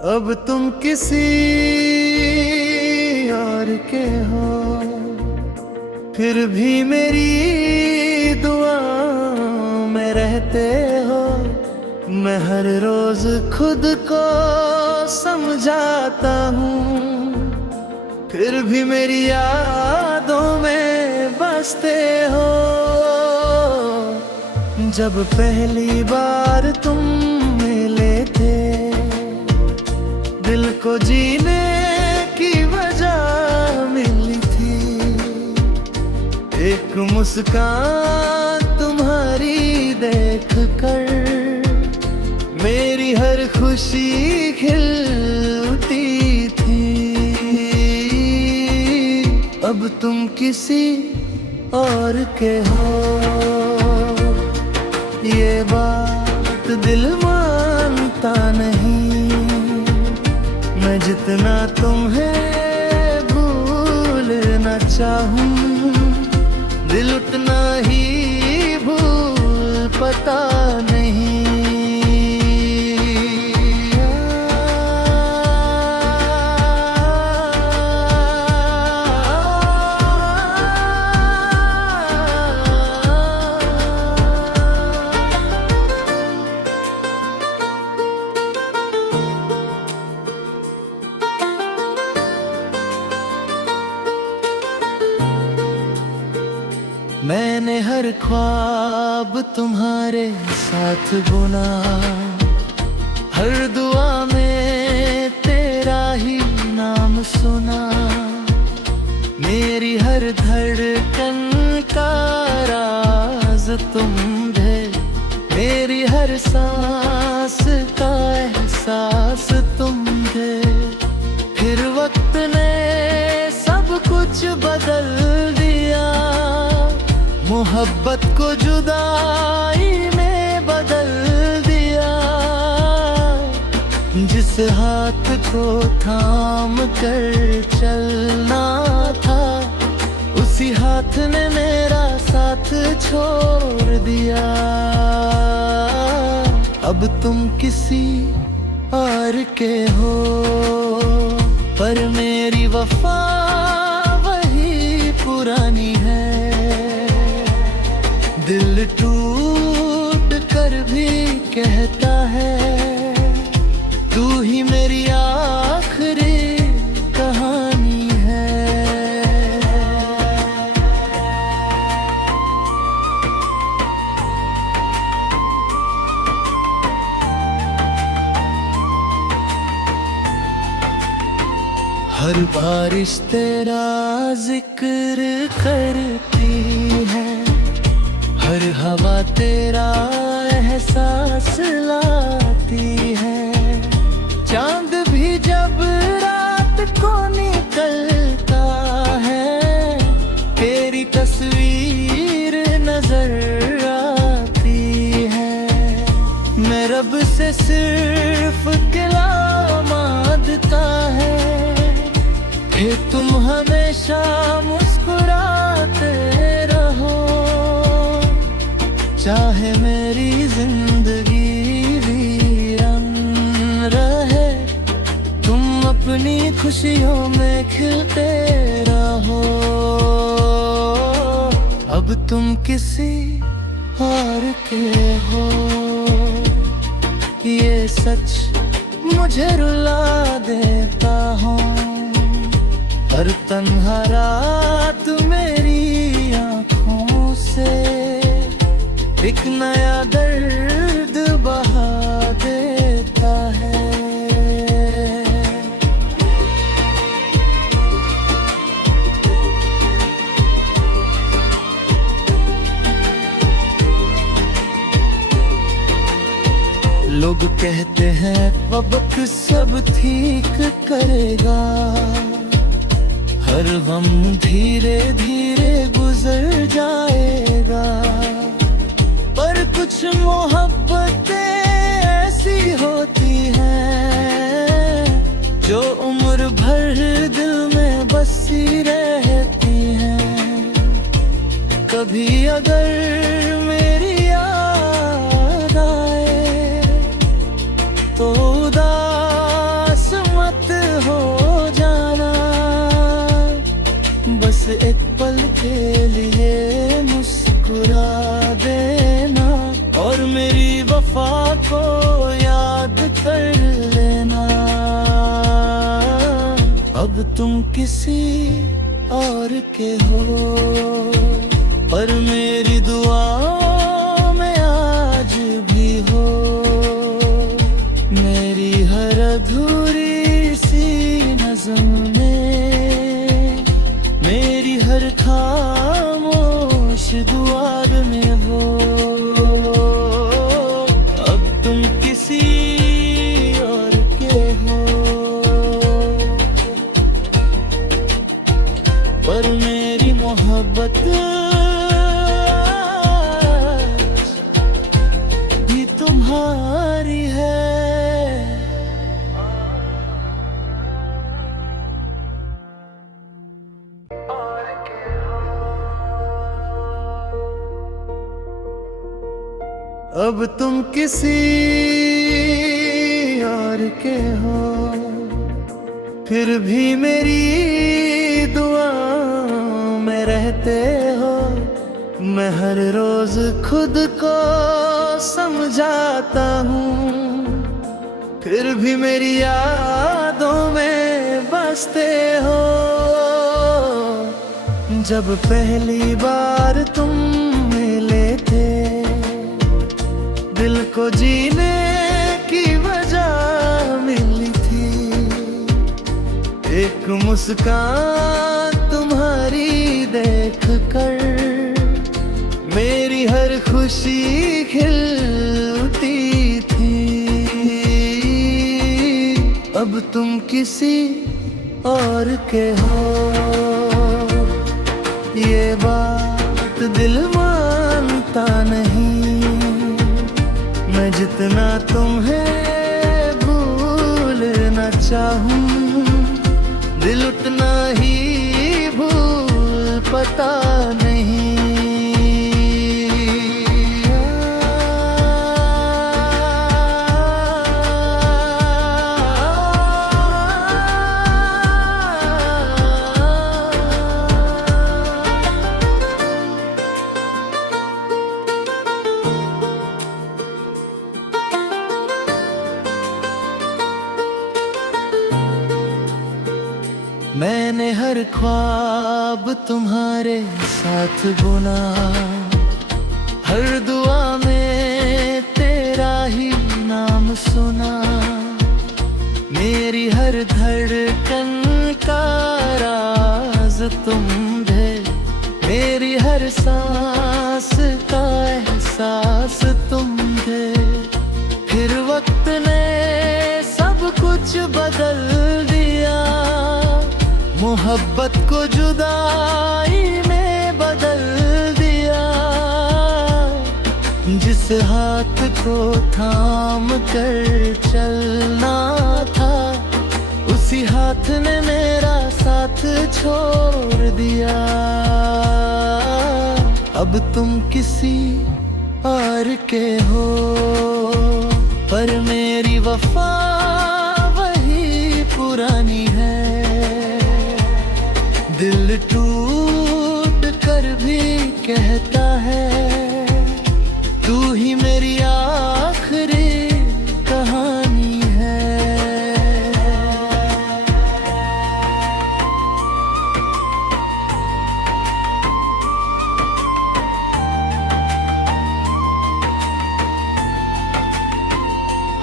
अब तुम किसी और के हो, फिर भी मेरी दुआ में रहते हो। मैं हर रोज खुद को समझाता हूँ, फिर भी मेरी यादों में बसते हो। जब पहली बार तुम मिले थे, दिल को जीने की वजह मिली थी। एक मुस्कान तुम्हारी देख कर मेरी हर खुशी खिलती थी। अब तुम किसी और के हो, ये बात दिल मानता नहीं। मैं जितना तुम्हें भूलना चाहूं, दिल उतना ही भूल पता नहीं। मैंने हर ख्वाब तुम्हारे साथ बुना, हर दुआ में तेरा ही नाम सुना। मेरी हर धड़कन का राज तुम थे, मेरी हर सांस का एहसास तुम थे। फिर वक्त ने सब कुछ बदल दिया, मोहब्बत को जुदाई में बदल दिया। जिस हाथ को थाम कर चलना था, उसी हाथ ने मेरा साथ छोड़ दिया। अब तुम किसी और के हो, पर मेरी वफा वही पुरानी है। दिल टूट कर भी कहता है, तू ही मेरी आखिरी कहानी है। हर बारिश तेरा जिक्र करती है, हर हवा तेरा एहसास लाती है। चांद भी जब रात को निकलता है, तेरी तस्वीर नजर आती है। मैं रब से सिर्फ गिला मांगता है कि तुम हमेशा मुस्कुराते रहो। चाहे मेरी जिंदगी वीरान रहे, तुम अपनी खुशियों में खिलते रहो। अब तुम किसी और के हो, ये सच मुझे रुला देता हूँ। हर तन्हा रात मेरी आँखों से एक नया दर्द बहा देता है। लोग कहते हैं वक्त सब ठीक करेगा, हर गम धीरे धीरे गुजर जाएगा। पर कुछ मोहब्बतें ऐसी होती हैं, जो उम्र भर दिल में बसी रहती हैं। कभी अगर मेरी याद आए तो उदास वफा को याद कर लेना। अब तुम किसी और के हो, पर मेरी दुआ में आज भी हो। मेरी हर अधूरी सी नज़म में, मेरी हर खामोश दुआ में हो। अब तुम किसी और के हो, पर मेरी मोहब्बत भी तुम्हारी है। अब तुम किसी और के हो, फिर भी मेरी दुआ में रहते हो। मैं हर रोज खुद को समझाता हूँ, फिर भी मेरी यादों में बसते हो। जब पहली बार तुम मिले थे, दिल को जीने की वजह मिली थी। एक मुस्कान तुम्हारी देख कर मेरी हर खुशी खिलती थी। अब तुम किसी और के हो, ये बात दिल मानता नहीं। मैं जितना तुम्हें भूलना चाहूँ, दिल उतना ही भूल पता नहीं। मैंने हर ख्वाब तुम्हारे साथ बुना, हर दुआ में तेरा ही नाम सुना। मेरी हर धड़कन का राज तुम थे, मेरी हर सांस का एहसास तुम थे। फिर वक्त ने सब कुछ बदल दिया, मोहब्बत को जुदाई में बदल दिया। जिस हाथ को थाम कर चलना था, उसी हाथ ने मेरा साथ छोड़ दिया। अब तुम किसी और के हो, पर मेरी वफा वही पुरानी है। दिल टूट कर भी कहता है, तू ही मेरी आखिरी कहानी है।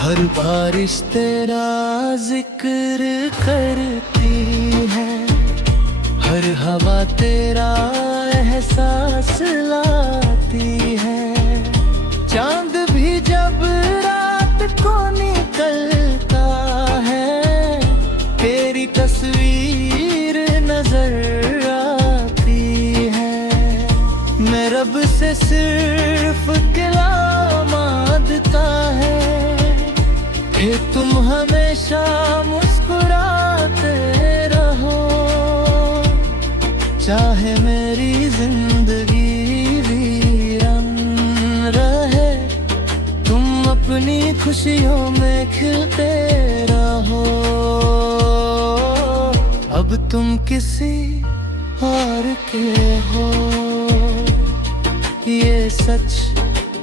हर बारिश तेरा जिक्र करती है, हर हवा तेरा एहसास लाती है। चांद भी जब रात को निकलता है, तेरी तस्वीर नजर आती है। मैं रब से सिर्फ गिला मांगता है कि तुम हमेशा मुस्कुराते रहो। चाहे मेरी जिंदगी वीरान रहे, तुम अपनी खुशियों में खिलते रहो। अब तुम किसी और के हो, ये सच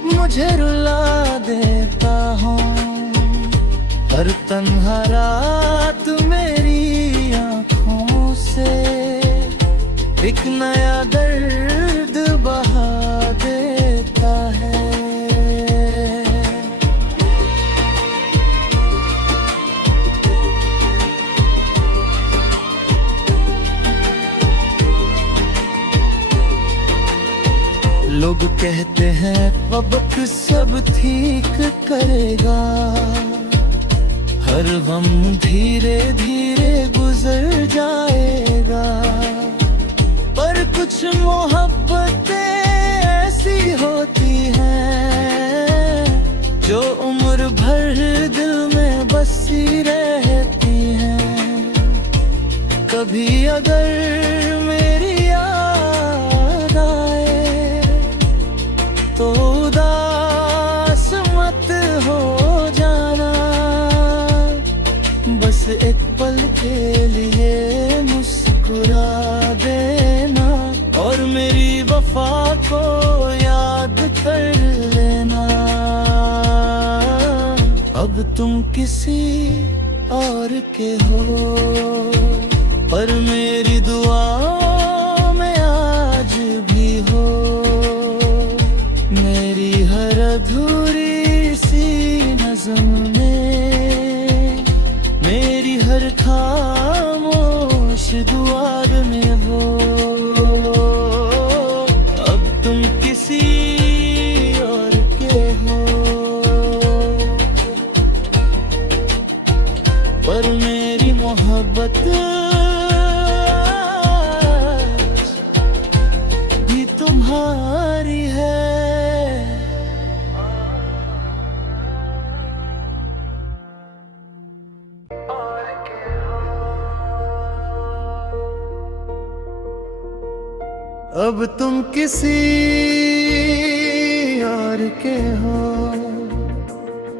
मुझे रुला देता हूँ। हर तन्हा रात मेरी आँखों से एक नया दर्द बहा देता है। लोग कहते हैं वक्त सब ठीक करेगा, हर गम धीरे धीरे गुजर जाएगा। पर कुछ मोहब्बतें ऐसी होती हैं जो उम्र भर दिल में बसी रहती हैं। कभी अगर मेरी याद आए तो उदास मत हो जाना, बस एक पल के लिए मुस्कुरा देना और मेरी वफा को याद कर लेना। अब तुम किसी और के हो, पर मेरी दुआ में आज भी हो। मेरी हर अधूरी सी नज़्म में, मेरी हर खामोश दुआ में हो। अब तुम किसी और के हो, पर मेरी मोहब्बत भी तुम्हारी है। अब तुम किसी और के हो,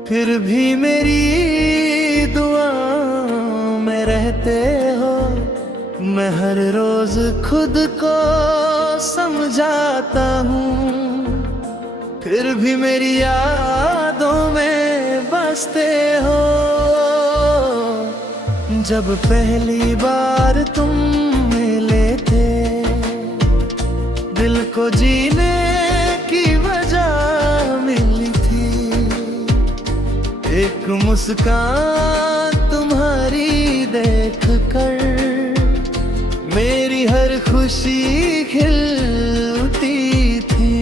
फिर भी मेरी दुआ में रहते हो। मैं हर रोज खुद को समझाता हूँ, फिर भी मेरी यादों में बसते हो। जब पहली बार तुम मिले थे, दिल को जीने की वजह मिली थी। एक मुस्कान तुम्हारी देख कर मेरी हर खुशी खिलती थी।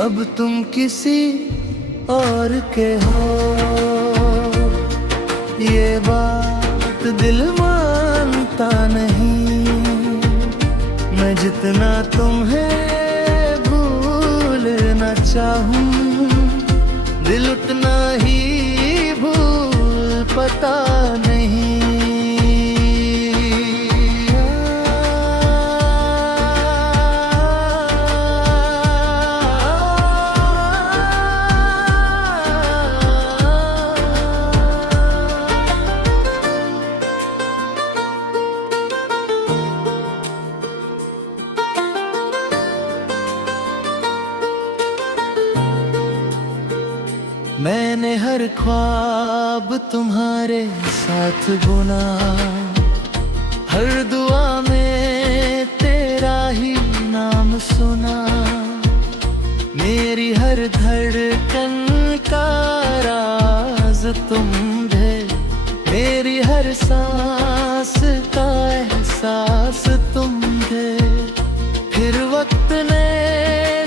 अब तुम किसी और के हो, ये बात दिल मानता नहीं। मैं जितना तुम्हें भूलना चाहूँ, दिल उतना ही भूल पता नहीं। मैंने हर ख्वाब तुम्हारे साथ बुना, हर दुआ में तेरा ही नाम सुना। मेरी हर धड़कन का राज तुम थे, मेरी हर सांस का एहसास तुम थे। फिर वक्त ने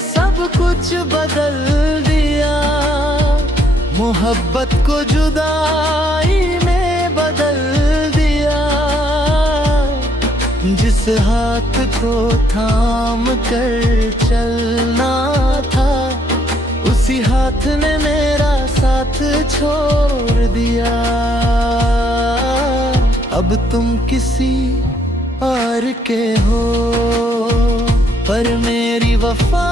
सब कुछ बदल दिया, मोहब्बत को जुदाई में बदल दिया। जिस हाथ को थाम कर चलना था, उसी हाथ ने मेरा साथ छोड़ दिया। अब तुम किसी और के हो, पर मेरी वफा